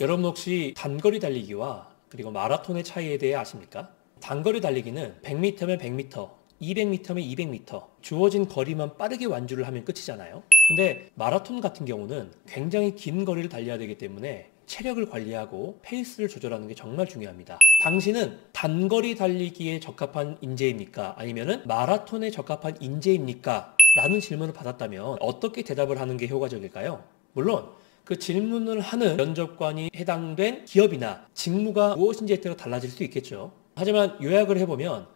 여러분 혹시 단거리 달리기와 그리고 마라톤의 차이에 대해 아십니까? 단거리 달리기는 100m면 100m, 200m면 200m 주어진 거리만 빠르게 완주를 하면 끝이잖아요. 근데 마라톤 같은 경우는 굉장히 긴 거리를 달려야 되기 때문에 체력을 관리하고 페이스를 조절하는 게 정말 중요합니다. 당신은 단거리 달리기에 적합한 인재입니까? 아니면은 마라톤에 적합한 인재입니까? 라는 질문을 받았다면 어떻게 대답을 하는 게 효과적일까요? 물론 그 질문을 하는 면접관이 해당된 기업이나 직무가 무엇인지에 따라 달라질 수 있겠죠. 하지만 요약을 해보면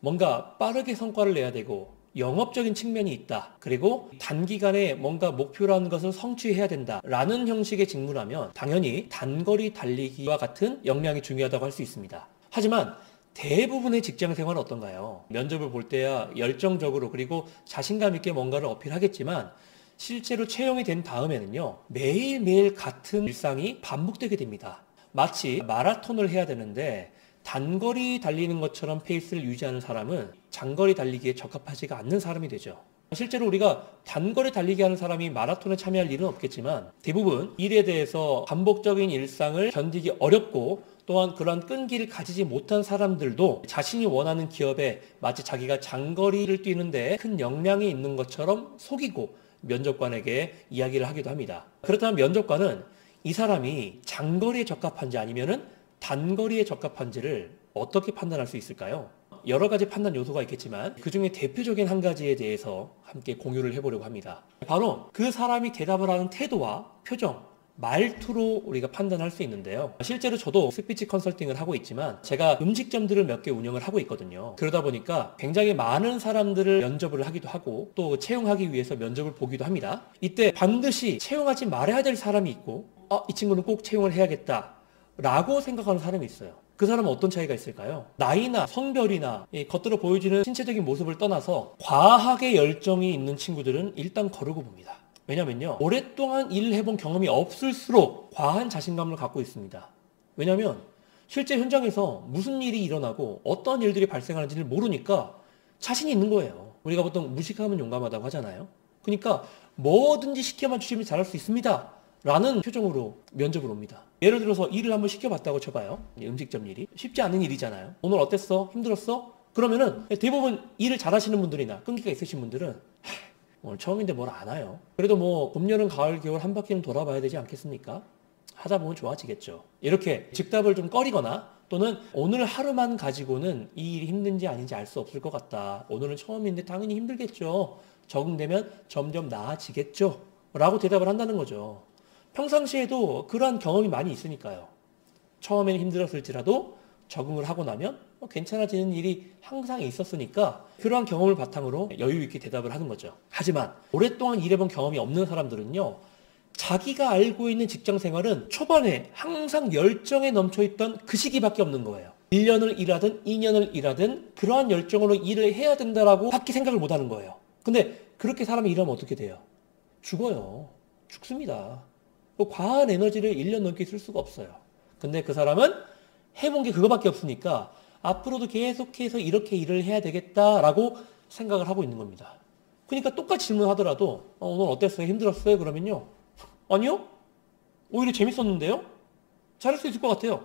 뭔가 빠르게 성과를 내야 되고 영업적인 측면이 있다. 그리고 단기간에 뭔가 목표라는 것을 성취해야 된다. 라는 형식의 직무라면 당연히 단거리 달리기와 같은 역량이 중요하다고 할 수 있습니다. 하지만 대부분의 직장 생활은 어떤가요? 면접을 볼 때야 열정적으로 그리고 자신감 있게 뭔가를 어필하겠지만 실제로 채용이 된 다음에는요, 매일매일 같은 일상이 반복되게 됩니다. 마치 마라톤을 해야 되는데 단거리 달리는 것처럼 페이스를 유지하는 사람은 장거리 달리기에 적합하지가 않는 사람이 되죠. 실제로 우리가 단거리 달리기 하는 사람이 마라톤에 참여할 일은 없겠지만 대부분 일에 대해서 반복적인 일상을 견디기 어렵고 또한 그러한 끈기를 가지지 못한 사람들도 자신이 원하는 기업에 마치 자기가 장거리를 뛰는데 큰 역량이 있는 것처럼 속이고 면접관에게 이야기를 하기도 합니다. 그렇다면 면접관은 이 사람이 장거리에 적합한지 아니면은 단거리에 적합한지를 어떻게 판단할 수 있을까요? 여러 가지 판단 요소가 있겠지만 그 중에 대표적인 한 가지에 대해서 함께 공유를 해보려고 합니다. 바로 그 사람이 대답을 하는 태도와 표정, 말투로 우리가 판단할 수 있는데요. 실제로 저도 스피치 컨설팅을 하고 있지만 제가 음식점들을 몇 개 운영을 하고 있거든요. 그러다 보니까 굉장히 많은 사람들을 면접을 하기도 하고 또 채용하기 위해서 면접을 보기도 합니다. 이때 반드시 채용하지 말아야 될 사람이 있고 이 친구는 꼭 채용을 해야겠다 라고 생각하는 사람이 있어요. 그 사람은 어떤 차이가 있을까요? 나이나 성별이나 겉으로 보여지는 신체적인 모습을 떠나서 과하게 열정이 있는 친구들은 일단 거르고 봅니다. 왜냐면요, 오랫동안 일을 해본 경험이 없을수록 과한 자신감을 갖고 있습니다. 왜냐면 실제 현장에서 무슨 일이 일어나고 어떤 일들이 발생하는지를 모르니까 자신이 있는 거예요. 우리가 보통 무식하면 용감하다고 하잖아요. 그러니까 뭐든지 시켜만 주시면 잘할 수 있습니다 라는 표정으로 면접을 옵니다. 예를 들어서 일을 한번 시켜봤다고 쳐봐요. 음식점 일이 쉽지 않은 일이잖아요. 오늘 어땠어? 힘들었어? 그러면은 대부분 일을 잘하시는 분들이나 끈기가 있으신 분들은 오늘 처음인데 뭘 안 와요. 그래도 뭐 봄, 여름, 가을, 겨울 한 바퀴는 돌아봐야 되지 않겠습니까? 하다 보면 좋아지겠죠. 이렇게 즉답을 좀 꺼리거나 또는 오늘 하루만 가지고는 이 일이 힘든지 아닌지 알 수 없을 것 같다. 오늘은 처음인데 당연히 힘들겠죠. 적응되면 점점 나아지겠죠. 라고 대답을 한다는 거죠. 평상시에도 그러한 경험이 많이 있으니까요. 처음에는 힘들었을지라도 적응을 하고 나면 괜찮아지는 일이 항상 있었으니까 그러한 경험을 바탕으로 여유 있게 대답을 하는 거죠. 하지만 오랫동안 일해본 경험이 없는 사람들은요, 자기가 알고 있는 직장 생활은 초반에 항상 열정에 넘쳐있던 그 시기밖에 없는 거예요. 1년을 일하든 2년을 일하든 그러한 열정으로 일을 해야 된다라고 밖에 생각을 못 하는 거예요. 근데 그렇게 사람이 일하면 어떻게 돼요? 죽어요. 죽습니다. 과한 에너지를 1년 넘게 쓸 수가 없어요. 근데 그 사람은 해본 게 그거밖에 없으니까 앞으로도 계속해서 이렇게 일을 해야 되겠다라고 생각을 하고 있는 겁니다. 그러니까 똑같이 질문하더라도 오늘 어땠어요? 힘들었어요? 그러면요, 아니요? 오히려 재밌었는데요? 잘할 수 있을 것 같아요.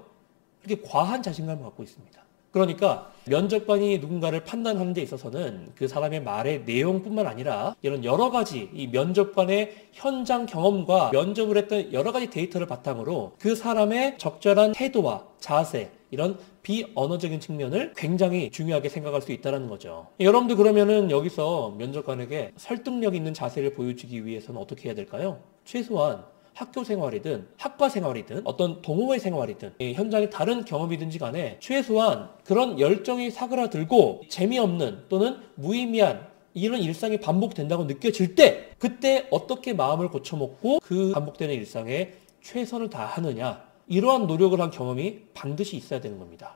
이렇게 과한 자신감을 갖고 있습니다. 그러니까 면접관이 누군가를 판단하는 데 있어서는 그 사람의 말의 내용뿐만 아니라 이런 여러 가지 이 면접관의 현장 경험과 면접을 했던 여러 가지 데이터를 바탕으로 그 사람의 적절한 태도와 자세, 이런 비언어적인 측면을 굉장히 중요하게 생각할 수 있다는 거죠. 여러분들 그러면은 여기서 면접관에게 설득력 있는 자세를 보여주기 위해서는 어떻게 해야 될까요? 최소한 학교 생활이든 학과 생활이든 어떤 동호회 생활이든 현장의 다른 경험이든지 간에 최소한 그런 열정이 사그라들고 재미없는 또는 무의미한 이런 일상이 반복된다고 느껴질 때 그때 어떻게 마음을 고쳐먹고 그 반복되는 일상에 최선을 다하느냐, 이러한 노력을 한 경험이 반드시 있어야 되는 겁니다.